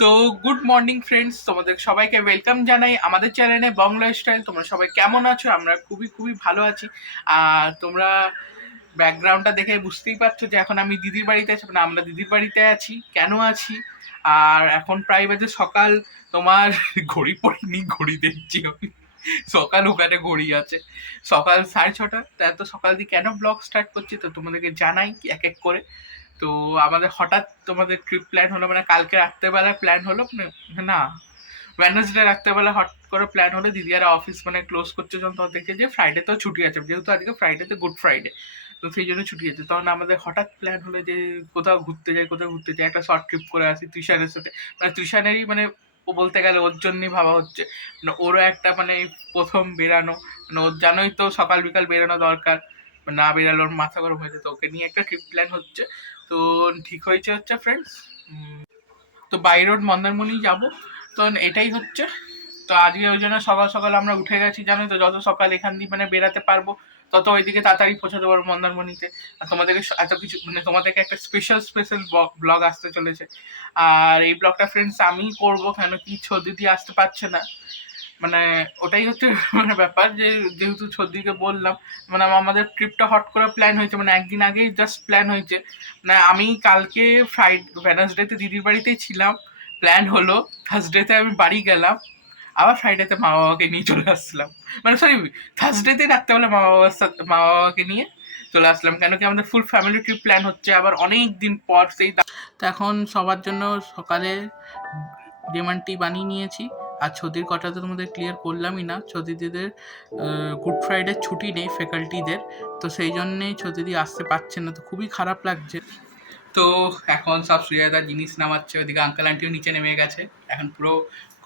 তো good morning friends, তোমাদের সবাইকে ওয়েলকাম জানাই আমাদের চ্যানেলে বং লাইফস্টাইল। তোমরা সবাই কেমন আছো? আমরা খুবই খুবই ভালো আছি। আর তোমরা ব্যাকগ্রাউন্ডটা দেখে বুঝতেই পারছো যে এখন আমি দিদির বাড়িতে আছি, মানে আমরা দিদির বাড়িতে আছি। কেন আছি? আর এখন প্রায় বাজে সকাল। তোমার ঘড়ি পড়িনি, ঘড়ি দেখছি আমি। সকাল ওখানে ঘড়ি আছে সকাল 6:30। তো এত সকাল দিয়ে কেন ব্লগ স্টার্ট করছি তো তোমাদেরকে জানাই এক এক করে। তো আমাদের হঠাৎ তোমাদের ট্রিপ প্ল্যান হলো, মানে কালকে রাত্রেবেলা প্ল্যান হলো, না ওয়েডনেসডে রাত্রেবেলা হট করে প্ল্যান হলো। দিদিয়ারা অফিস মানে ক্লোজ করছে যখন, তখন দেখছে যে ফ্রাইডে তো ছুটি আছে, যেহেতু আজকে ফ্রাইডেতে গুড ফ্রাইডে, তো সেই জন্য ছুটি আছে। তখন আমাদের হঠাৎ প্ল্যান হলো যে কোথাও ঘুরতে যাই, কোথাও ঘুরতে যাই, একটা শর্ট ট্রিপ করে আসি তৃষানের সাথে। মানে তৃষানেরই মানে ও বলতে গেলে ওর জন্যই ভাবা হচ্ছে, মানে ওরও একটা মানে প্রথম বেরানো, মানে ওর জানোই তো সকাল বিকাল বেরানো দরকার, না বেরালে ওর মাথা গরম হয়ে যেত। ওকে নিয়ে একটা ট্রিপ প্ল্যান হচ্ছে। তো ঠিক হয়েছে হচ্ছে ফ্রেন্ডস, তো বাই রোড মন্দারমণি যাব। তো এটাই হচ্ছে। তো আজকে ওই জন্য সকাল সকাল আমরা উঠে গেছি, জানোই তো যত সকাল এখান দিয়ে মানে বেরাতে পারবো তত ওইদিকে তাড়াতাড়ি পৌঁছাতে পারবো মন্দারমণিতে। আর তোমাদেরকে এত কিছু মানে তোমাদেরকে একটা স্পেশাল স্পেশাল ব্লগ আসতে চলেছে। আর এই ব্লগটা ফ্রেন্ডস আমি করব, কেন কি দিদি আসতে পারছে না। মানে ওটাই হচ্ছে মানে ব্যাপার, যে যেহেতু ছদিকে বললাম, মানে আমাদের ট্রিপটা হট করে প্ল্যান হয়েছে, মানে একদিন আগেই জাস্ট প্ল্যান হয়েছে। মানে আমি কালকে ওয়েডনেসডেতে দিদির বাড়িতেই ছিলাম, প্ল্যান হলো। থার্সডেতে আমি বাড়ি গেলাম, আবার ফ্রাইডেতে মা বাবাকে নিয়ে চলে আসলাম। মানে সরি, থার্সডেতে রাত্রেবেলা মা বাবাকে নিয়ে চলে আসলাম, কেন কি আমাদের ফুল ফ্যামিলি ট্রিপ প্ল্যান হচ্ছে আবার অনেক দিন পর সেই। তো এখন সবার জন্য সকালে লেমন টি বানিয়ে নিয়েছি। আর ছদির কথা তো তোমাদের ক্লিয়ার করলামই না, ছদিদিদের গুড ফ্রাইডে ছুটি নেই ফ্যাকাল্টিদের, তো সেই জন্যেই ছদিদি আসতে পারছে না, তো খুবই খারাপ লাগছে। তো এখন সব সুজাতার জিনিস নামাচ্ছে, ওদিকে আঙ্কেল আন্টিও নিচে নেমে গেছে। এখন পুরো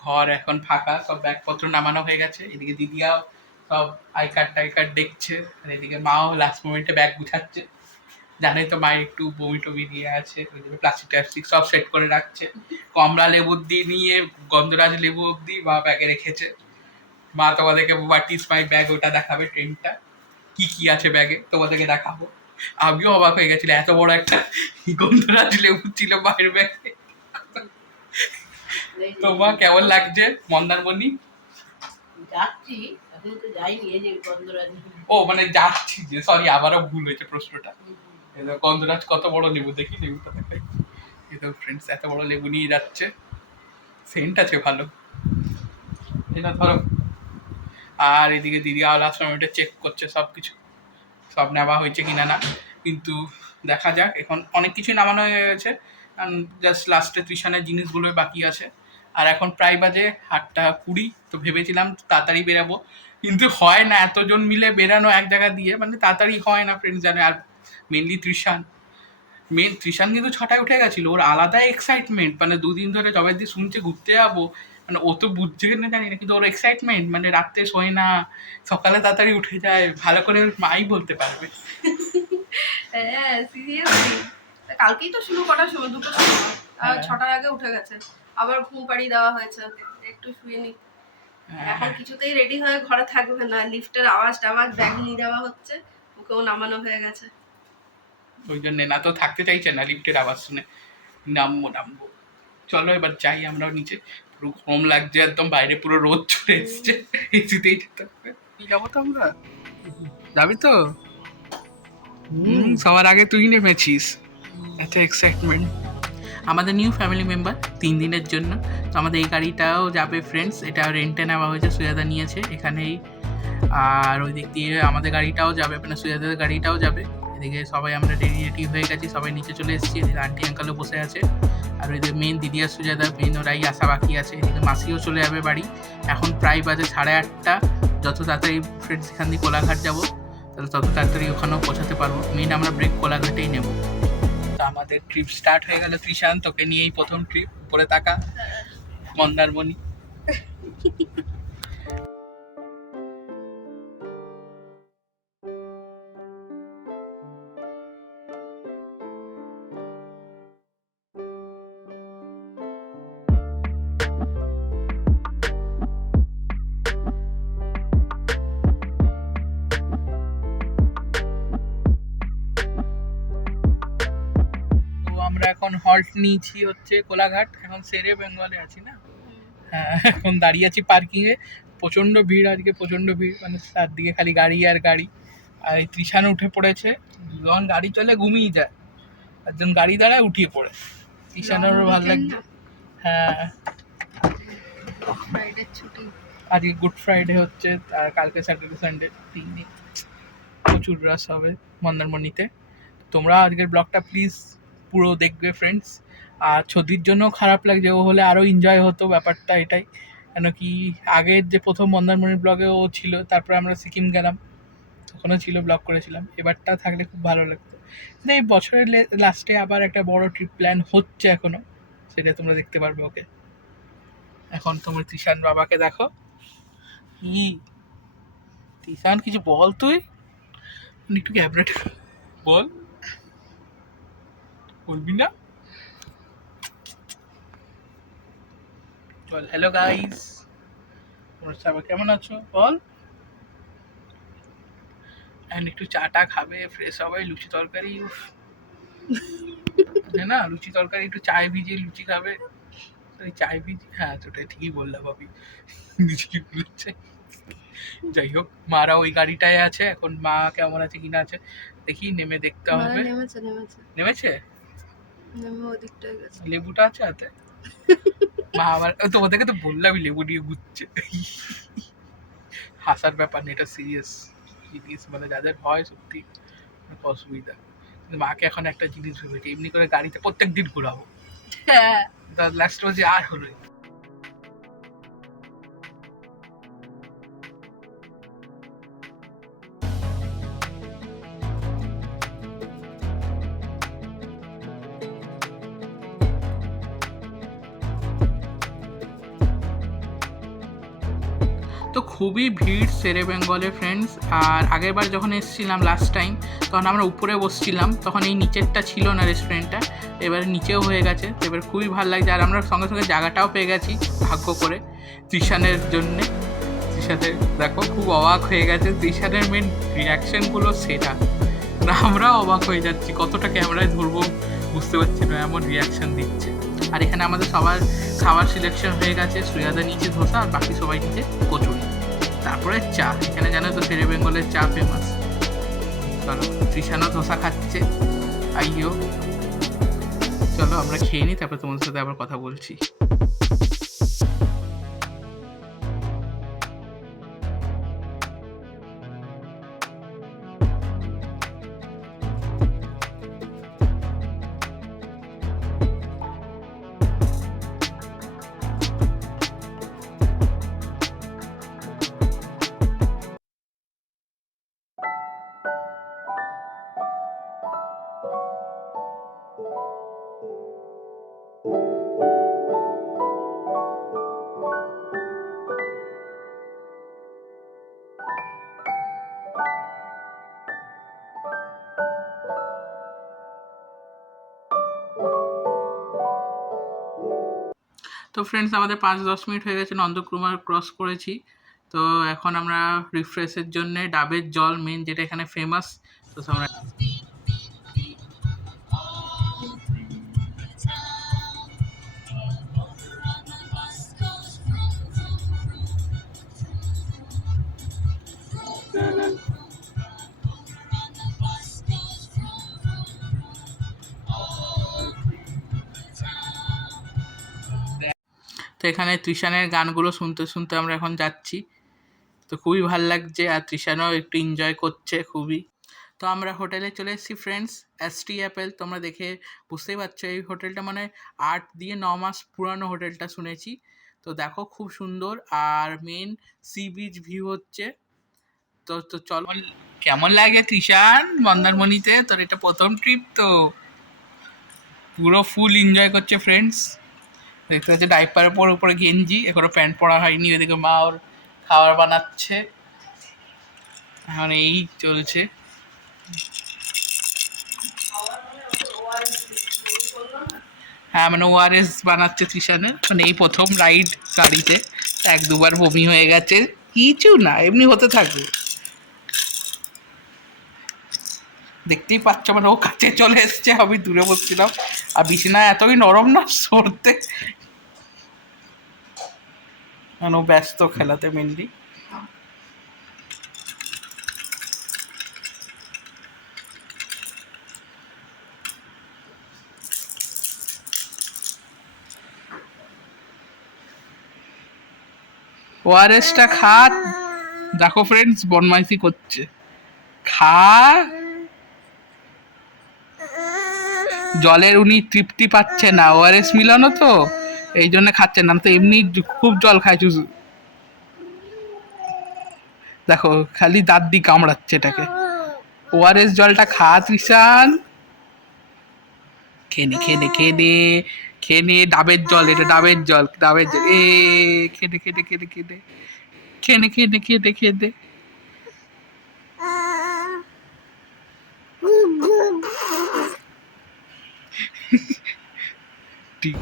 ঘর এখন ফাঁকা, সব ব্যাগপত্র নামানো হয়ে গেছে। এদিকে দিদিয়াও সব আই কার্ড টাই কার্ড দেখছে, আর এদিকে মাও লাস্ট মোমেন্টে ব্যাগ গুছাচ্ছে। জানোই তো মায়ের একটু বমি টমি দিয়ে আছে, ওই জন্য প্লাস্টিক টাস্টিক সব সেট করে রাখছে। কমলা লেবু দিয়ে নিয়ে গন্ধরাজ লেবু অব্দি মা ব্যাগে রেখেছে। মা তোমাদেরকে হোয়াট ইজ মাই ব্যাগ ওটা দেখাবে, ট্রেনটা কি কি আছে ব্যাগে তোমাদেরকে দেখাবো। আমিও অবাক হয়ে গেছিল, এত বড় একটা গন্ধরাজ লেবু ছিল মায়ের ব্যাগে। তোমার কেমন লাগছে মন্দারমণি? যাচ্ছি, এখন তো যাইনি, এই যে গন্ধরাজ। ও মানে যাচ্ছি যে, সরি আবারও ভুল হয়েছে প্রশ্নটা। গন্ধরাজ কত বড় লেবু, দেখি লেবুটা দেখাই। এই তো ফ্রেন্ডস এত বড় লেবু নিয়ে যাচ্ছে, সেন্ট আছে ভালো, এটা ধরো। আর এদিকে দিদি লাস্ট মোমেন্টে চেক করছে সব কিছু, সব নেওয়া হয়েছে কিনা না। কিন্তু দেখা যাক, এখন অনেক কিছুই নামানো হয়ে গেছে, জাস্ট লাস্টে তৃষানের জিনিসগুলোই বাকি আছে। আর এখন প্রায় বাজে 8:20। তো ভেবেছিলাম তাড়াতাড়ি বেরাবো, কিন্তু হয় না, এতজন মিলে বেরানো এক জায়গা দিয়ে মানে তাড়াতাড়ি হয় না ফ্রেন্ডস, জানে। আর মেনলি তৃষান কিন্তু 6টায় উঠে গেছিলো, ওর আলাদা এক্সাইটমেন্ট, মানে দুদিন ধরে জবাই দিয়ে শুনছে ঘুরতে যাবো। মানে ও তো বুঝছে কিনা জানি না, কিন্তু ওর এক্সাইটমেন্ট, মানে রাত্রে শোয় না, সকালে তাড়াতাড়ি উঠে যায়, ভালো করে ওর মাই বলতে পারবে। হ্যাঁ সিরিয়াসলি, কালকেই তো শুরু, কটার সময়? 2টোর সময়। আর 6টার আগে উঠে গেছে। আবার ঘুম পাড়িয়ে দেওয়া হয়েছে ওকে, একটু শুয়ে নি। এখন কিছুতেই রেডি হয়ে ঘরে থাকবে না, লিফটের আওয়াজ টাওয়াজ, ব্যাগ নিয়ে যাওয়া হচ্ছে, ওকেও নামানো হয়ে গেছে। ওই জন্য না তো থাকতে চাইছে না লিফটের আওয়াজ শুনে। নামবো নামবো, চলো এবার যাই আমরাও নিচে। পুরো গরম লাগছে একদম, বাইরে পুরো রোদ চলে এসছে, এসিতেই যেতে হবে। যাবো তো আমরা, যাবি তো? সবার আগে তুই নেমেছিস, এত এক্সাইটমেন্ট। আমাদের নিউ ফ্যামিলি মেম্বার 3 দিনের জন্য, তো আমাদের এই গাড়িটাও যাবে ফ্রেন্ডস, এটা রেন্টে নেওয়া হয়েছে, সুজাদা নিয়েছে এখানেই। আর ওই দিক দিয়ে আমাদের গাড়িটাও যাবে, মানে সুজাদাদের গাড়িটাও যাবে। এদিকে সবাই আমরা রেডি হয়ে গেছি, সবাই নিচে চলে এসেছি। এদিকে আন্টি আঙ্কালও বসে আছে। আর ওইদিকে মেন দিদি আর সুজাদা, মেন ওরাই আসা বাকি আছে। এদিকে মাসিও চলে যাবে বাড়ি। এখন প্রায় বাজে 8:30। যত তাড়াতাড়ি ফ্রেন্ডস এখান দিয়ে কোলাঘাট যাবো, তাহলে তত তাড়াতাড়ি ওখানেও পৌঁছাতে পারবো। মেন আমরা ব্রেক কোলাঘাটেই নেব। তো আমাদের ট্রিপ স্টার্ট হয়ে গেল। তৃষান, তোকে নিয়েই প্রথম ট্রিপ, উপরে তাকা, মন্দারমণি। তো আমরা এখন হল্ট নিয়েছি হচ্ছে কোলাঘাট, এখন সেরে বেঙ্গলে আছি না। হ্যাঁ, এখন দাঁড়িয়ে আছি পার্কিংয়ে। প্রচণ্ড ভিড় আজকে, প্রচণ্ড ভিড়, মানে চারদিকে খালি গাড়ি আর গাড়ি। আর এই তৃষান উঠে পড়েছে, যখন গাড়ি চলে ঘুমিয়ে যায়, একজন গাড়ি দাঁড়ায় উঠিয়ে পড়ে। তৃষানেরও ভালো লাগছে। হ্যাঁ, ফ্রাইডে ছুটি, আজকে গুড ফ্রাইডে হচ্ছে, আর কালকে স্যাটারডে সানডে, 3 দিন প্রচুর রাশ হবে মন্দারমণিতে। তোমরা আজকের ব্লগটা প্লিজ পুরো দেখবে ফ্রেন্ডস। আর ছদির জন্য খারাপ লাগছে, ও হলে আরও এনজয় হতো, ব্যাপারটা এটাই। কেন কি আগের যে প্রথম মন্দারমণির ব্লগে ও ছিল, তারপরে আমরা সিকিম গেলাম, তখনও ছিল, ব্লগ করেছিলাম। এবারটা থাকলে খুব ভালো লাগতো। কিন্তু এই বছরের লাস্টে আবার একটা বড় ট্রিপ প্ল্যান হচ্ছে এখনো, সেটা তোমরা দেখতে পারবে ওকে। এখন তোমার তৃষান বাবাকে দেখো। ই তৃষান, কিছু বল, তুই একটু ক্যামেরাটা বল, বলবি না? চল, হ্যালো গাইস, তোমরা সবাই কেমন আছো বল। এন্ড একটু চাটা খাবে, ফ্রেশ হবে, লুচি তরকারি, না লুচি তরকারি, একটু চায় ভিজিয়ে লুচি খাবে। চায় ভিজি, হ্যাঁ তো ওটাই ঠিকই বললাম ভাবি, যাই হোক, মারা ওই গাড়িটায় আছে এখন। মা কেমন আছে কিনা আছে দেখি, নেমে দেখতে হবে। নেমেছে, লেবুটা আছে হাতে। মা আবার তোমাদেরকে তো বললামই লেবু নিয়ে ঘুরছে। হাসার ব্যাপার না, এটা সিরিয়াস জিনিস, মানে যাদের হয় সত্যি অসুবিধা। কিন্তু মাকে এখন একটা জিনিস ভেবেছি, এমনি করে গাড়িতে প্রত্যেকদিন ঘোরাবো। লাস্ট বলছি আর হলো। তো খুবই ভিড় সেরে বেঙ্গলে ফ্রেন্ডস। আর আগেরবার যখন এসেছিলাম লাস্ট টাইম, তখন আমরা উপরে বসছিলাম, তখন এই নিচেরটা ছিল না রেস্টুরেন্টটা, এবারে নিচেও হয়ে গেছে। তো এবার খুবই ভালো লাগছে, আর আমরা সঙ্গে সঙ্গে জায়গাটাও পেয়ে গেছি ভাগ্য করে তৃষানের জন্যে। তৃষানের দেখো খুব অবাক হয়ে গেছে, তৃষানের মেন রিয়াকশানগুলো সেটা না, আমরাও অবাক হয়ে যাচ্ছি, কতটা ক্যামেরায় ধরবো বুঝতে পারছি না, এমন রিয়াকশান দিচ্ছে। আর এখানে আমাদের সবার খাবার সিলেকশন হয়ে গেছে, শ্রেয়াদা নিচে ধোসা আর বাকি সবাই নিচে কচুরি, তারপরে চা। এখানে জানো তো শেরে বেঙ্গলের চা ফেমাস। চলো, তৃষানও ধোসা খাচ্ছে, আইও। চলো আমরা খেয়ে নিই, তারপরে তোমাদের সাথে আবার কথা বলছি। তো ফ্রেন্ডস, আমাদের 5-10 মিনিট হয়ে গেছে, নন্দকুমার ক্রস করেছি। তো এখন আমরা রিফ্রেশের জন্য ডাবের জল মেন, যেটা এখানে ফেমাস, তো আমরা তো এখানে তৃষানের গানগুলো শুনতে শুনতে আমরা এখন যাচ্ছি, তো খুবই ভালো লাগছে, আর তৃষানও একটু এনজয় করছে খুবই। তো আমরা হোটেলে চলে এসেছি ফ্রেন্ডস, এসটি অ্যাপেল। তোমরা দেখে বুঝতেই পারছো এই হোটেলটা মানে 8 দিয়ে 9 মাস পুরানো হোটেলটা শুনেছি। তো দেখো খুব সুন্দর, আর মেন সি বিচ ভিউ হচ্ছে। তো তো চল, কেমন লাগে তৃষান মন্দারমণিতে? তোর এটা প্রথম ট্রিপ, তো পুরো ফুল এনজয় করছে ফ্রেন্ডস। দেখতে পাচ্ছি ডাইপারের পর উপরে গেঞ্জি, এখনো প্যান্ট পরা হয়নি। ওইদিকে মা ওর খাবার বানাচ্ছে, এখন এই চলছে। হ্যাঁ, মানে ওআরএস বানাচ্ছে তৃষানের, মানে এই প্রথম রাইড গাড়িতে, 1-2 বার বমি হয়ে গেছে, কিছু না, এমনি হতে থাকবে। দেখতেই পাচ্ছ, মানে ও কাছে চলে এসছে, আমি দূরে বসছিলাম, আর বিছানা এতই নরম না সরতে, ও ব্যস্ত খেলাতে মেনলি। ওআরএসটা খা, দেখো ফ্রেন্ডস বদমাইশি করছে, খা। জলের উনি তৃপ্তি পাচ্ছে না, ওআরএস মিলানো তো এই জন্য খাচ্ছে না, তো এমনি খুব জল খায় চুজু। দেখো খালি দাঁত দিয়ে কামড়াচ্ছে এটাকে। ওআরএস জলটা খা তৃষান, খেনে খেনে খেনে খেনে। ডাবের জল এটা, ডাবের জল, ডাবের জল। খেতে খেতে খেতে খেতে খেনে খেতে খেতে খেতে। ঠিক।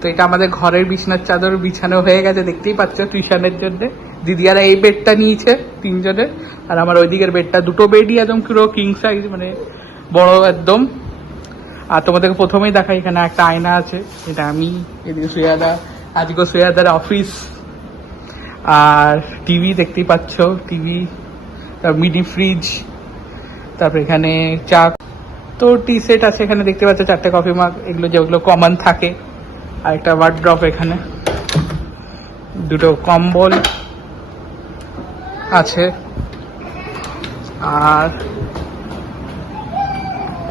তো এটা আমাদের ঘরের বিছানার চাদর বিছানো হয়ে গেছে, দেখতেই পাচ্ছ টিউশনের জন্য। দিদিয়ারা এই বেডটা নিয়েছে তিনজনের, আর আমার ওই দিকের বেডটা, দুটো বেডই একদম পুরো কিং সাইজ, মানে বড় একদম। আর তোমাদেরকে প্রথমেই দেখাই, এখানে একটা আয়না আছে, এটা আমি, এদিকে শ্রেয়াদা, আজকে শ্রেয়াদার অফিস। আর টিভি দেখতেই পাচ্ছ, টিভি, তারপর মিনি ফ্রিজ, তারপর এখানে চা, তো টি সেট আছে এখানে দেখতে পাচ্ছ, 4টে কফি মাগ, এগুলো যেগুলো কমন থাকে। আর একটা ওয়ার্ড্রপ এখানে, দুটো কম্বল আছে, আর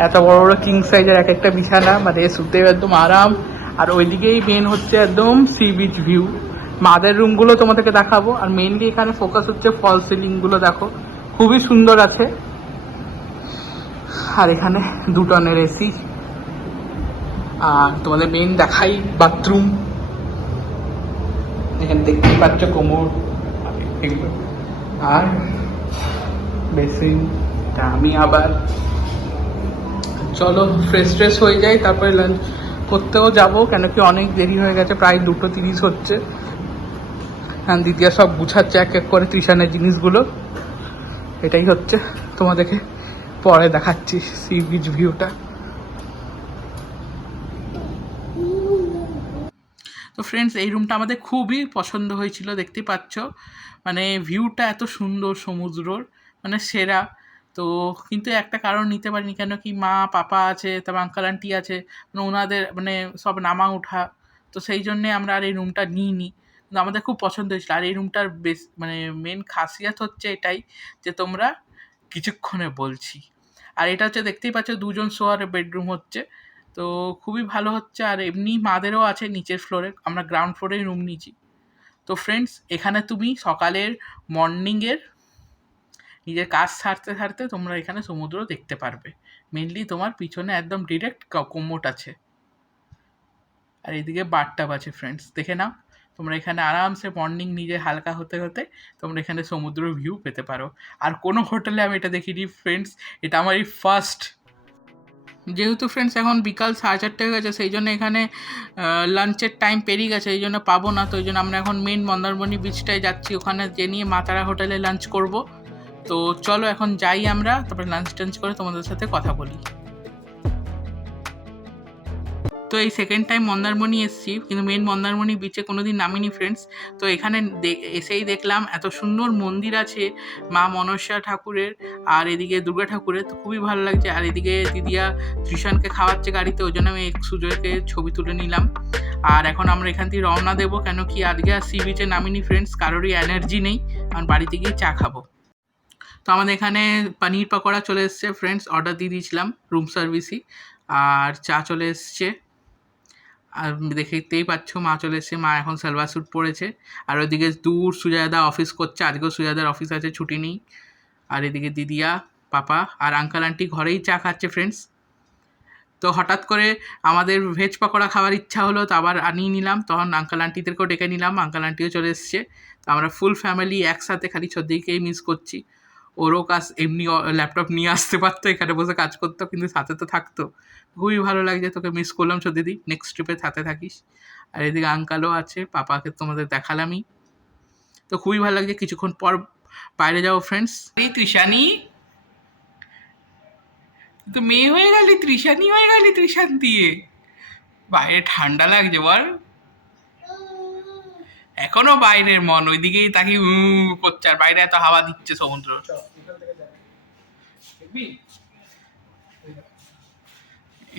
এত বড় বড় কিং সাইজের এক একটা বিছানা, মানে শুতে একদম আরাম। আর ওইদিকেই মেন হচ্ছে একদম সি বিচ ভিউ। মাদের রুমগুলো তোমাদেরকে দেখাবো, আর মেইনলি এখানে ফোকাস হচ্ছে ফল সিলিং গুলো, দেখো খুবই সুন্দর আছে। আর এখানে 2 টনের এসি। আর তোমাদের মেইন দেখাই বাথরুম, এখানে দেখতেই পাচ্ছ কোমর এগুলো, আর বেসিন। আমি আবার চলো ফ্রেশ ট্রেশ হয়ে যাই, তারপরে লাঞ্চ করতেও যাব, কেন কি অনেক দেরি হয়ে গেছে, প্রায় 2:30 হচ্ছে। হ্যাঁ, দিদিয়া সব গুছাচ্ছে এক এক করে টিউশনের জিনিসগুলো। এটাই হচ্ছে, তোমাদেরকে পরে দেখাচ্ছি সি বিচ ভিউটা। তো ফ্রেন্ডস এই রুমটা আমাদের খুবই পছন্দ হয়েছিল, দেখতে পাচ্ছ, মানে ভিউটা এত সুন্দর সমুদ্রর, মানে সেরা। তো কিন্তু একটা কারণ নিতে পারিনি, কেন কি মা পাপা আছে, তারপর আঙ্কাল আন্টি আছে, মানে ওনাদের মানে সব নামা ওঠা, তো সেই জন্যে আমরা আর এই রুমটা নিইনি। কিন্তু আমাদের খুব পছন্দ হয়েছিল। আর এই রুমটার বেশ মানে মেন খাসিয়াত হচ্ছে এটাই, যে তোমরা কিছুক্ষণে বলছি। আর এটা হচ্ছে দেখতেই পাচ্ছ 2জন শোয়ার বেডরুম হচ্ছে, তো খুবই ভালো হচ্ছে। আর এমনি মাদেরও আছে নিচের ফ্লোরে, আমরা গ্রাউন্ড ফ্লোরেই রুম নিয়েছি। তো ফ্রেন্ডস এখানে তুমি সকালের মর্নিংয়ের নিজের কাজ সারতে সারতে তোমরা এখানে সমুদ্র দেখতে পারবে। মেনলি তোমার পিছনে একদম ডিরেক্ট কোমোট আছে, আর এইদিকে বাথটাব আছে। ফ্রেন্ডস দেখে নাও, তোমরা এখানে আরামসে মর্নিং নিজে হালকা হতে হতে তোমরা এখানে সমুদ্র ভিউ পেতে পারো। আর কোনো হোটেলে আমি এটা দেখিনি ফ্রেন্ডস, এটা আমারই ফার্স্ট। যেহেতু ফ্রেন্ডস এখন বিকাল 4:30 হয়ে গেছে, সেই জন্য এখানে লাঞ্চের টাইম পেরিয়ে গেছে, এই জন্য পাবো না। তো এই জন্য আমরা এখন মেন মন্দারমণি বিচটায় যাচ্ছি, ওখানে যে নিয়ে মা তারা হোটেলে লাঞ্চ করব। তো চলো এখন যাই আমরা, তারপরে লাঞ্চ টাঞ্চ করে তোমাদের সাথে কথা বলি। তো এই সেকেন্ড টাইম মন্দারমণি এসেছি, কিন্তু মেন মন্দারমণি বিচে কোনোদিন নামিনি ফ্রেন্ডস। তো এখানে এসেই দেখলাম এত সুন্দর মন্দির আছে মা মনসা ঠাকুরের, আর এদিকে দুর্গা ঠাকুরের, তো খুবই ভালো লাগছে। আর এদিকে দিদিয়া ত্রিশানকে খাওয়াচ্ছে গাড়িতে, ওই জন্য আমি এক সুযোগে ছবি তুলে নিলাম। আর এখন আমরা এখান থেকে রওনা দেবো, কেন কি আজকে আর সি বিচে নামিনি ফ্রেন্ডস, কারোরই এনার্জি নেই, কারণ বাড়িতে গিয়ে চা খাবো। তো আমাদের এখানে পানির পকোড়া চলে এসছে ফ্রেন্ডস, অর্ডার দিয়ে দিয়েছিলাম রুম সার্ভিসই। আর চা চলে এসছে, আর দেখতেই পাচ্ছ মা চলে এসছে, মা এখন সালোয়ার স্যুট পরেছে। আর ওইদিকে দূর সুজাদা অফিস করছে, আজকেও সুজাদার অফিস আছে, ছুটি নেই। আর এদিকে দিদিয়া, পাপা আর আঙ্কাল আন্টি ঘরেই চা খাচ্ছে ফ্রেন্ডস। তো হঠাৎ করে আমাদের ভেজ পকোড়া খাওয়ার ইচ্ছা হলো, তো আবার আনিয়ে নিলাম, তখন আঙ্কাল আন্টিদেরকেও ডেকে নিলাম, আঙ্কাল আন্টিও চলে এসছে। তো আমরা ফুল ফ্যামিলি একসাথে, খালি সদ্যিকেই মিস করছি। ওরও কাজ এমনি ল্যাপটপ নিয়ে আসতে পারতো, এখানে বসে কাজ করতো, কিন্তু সাথে তো থাকতো। খুবই ভালো লাগছে, তোকে মিস করলাম সত্যি। নেক্সট ট্রিপে সাথে থাকিস। আর এদিকে আঙ্কালও আছে, পাপাকে তোমাদের দেখালামই। তো খুবই ভালো লাগছে, কিছুক্ষণ পর বাইরে যাবো ফ্রেন্ডস। এই ত্রিশানি, তুই তো মেয়ে হয়ে গেলি, ত্রিশানি হয়ে গেলি ত্রিশান দিয়ে। বাইরে ঠান্ডা লাগছে বল? এখনো বাইরের মন ওইদিকেই তাকি করছে, আর বাইরে এত হাওয়া দিচ্ছে সমুদ্র।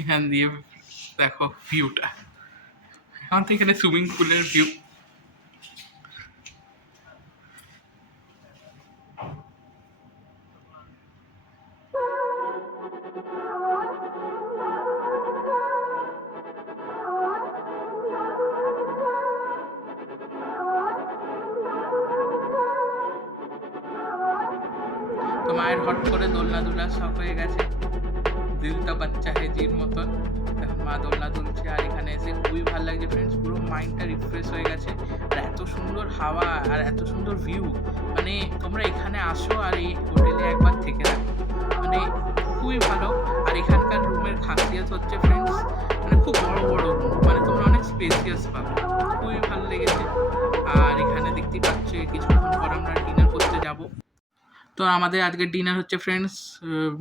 এখান দিয়ে দেখো ভিউটা, এখন তো এখানে সুইমিং পুলের ভিউ। তো মায়ের হট করে দোলনা দুলার শখ হয়ে গেছে, দিল তো বাচ্চা হেজির মতন। এখন মা দোলনা দুলছে, আর এখানে এসে খুবই ভালো লাগছে ফ্রেন্ডস, পুরো মাইন্ডটা রিফ্রেশ হয়ে গেছে। আর এত সুন্দর হাওয়া আর এত সুন্দর ভিউ, মানে তোমরা এখানে আসো আর এই হোটেলে একবার থেকে রাখো, মানে খুবই ভালো। আর এখানকার রুমের খাসিয়ত হচ্ছে ফ্রেন্ডস, মানে খুব বড় বড় রুম, মানে তোমরা অনেক স্পেসিয়াস পাবে, খুবই ভালো লেগেছে। আর এখানে দেখতেই পাচ্ছ কিছুক্ষণ পর আমরা ডিনার করতে যাব। তো আমাদের আজকের ডিনার হচ্ছে ফ্রেন্ডস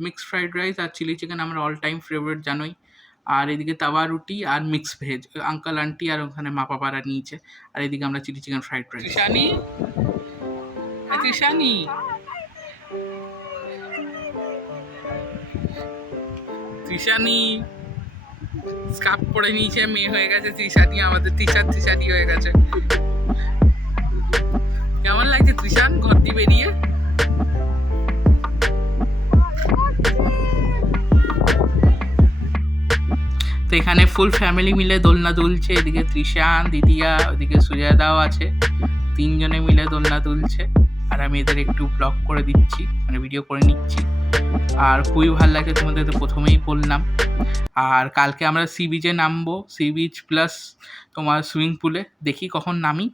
মিক্সড ফ্রাইড রাইস আর চিলি চিকেন, আমার অল টাইম ফেভারিট জানোই। আর এদিকে তাওয়া রুটি আর মিক্স ভেজ, আঙ্কাল আন্টি আর ওখানে মা পাপারা নিয়েছে। আর এদিকে আমরা chilli chicken fried rice. Trishani, Trishani, Trishani scarf পরে নিয়েছে, মেয়ে হয়ে গেছে ত্রিশানি, আমাদের ত্রিশানি হয়ে গেছে। কেমন লাগছে ত্রিশান ঘর দিয়ে বেরিয়ে? তো এখানে ফুল ফ্যামিলি মিলে দোলনা দুলছে, এদিকে ত্রিশান, দিদিয়া, ওদিকে সুজাদাও আছে, তিনজনে মিলে দোলনা দুলছে। আর আমি এদের একটু ব্লগ করে দিচ্ছি, মানে ভিডিও করে নিচ্ছি। আর খুবই ভালো লাগছে, তোমাদের তো প্রথমেই বললাম। আর কালকে আমরা সি বিচে নামবো, সি বিচ প্লাস তোমার সুইমিং পুলে, দেখি কখন নামি।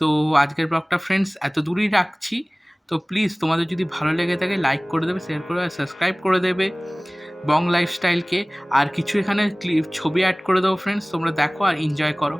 তো আজকের ব্লগটা ফ্রেন্ডস এত দূরই রাখছি। তো প্লিজ তোমাদের যদি ভালো লেগে থাকে লাইক করে দেবে, শেয়ার করে দেবে, সাবস্ক্রাইব করে দেবে বং লাইফস্টাইলকে। আর কিছু এখানে ছবি অ্যাড করে দেবো ফ্রেন্ডস, তোমরা দেখো আর এনজয় করো।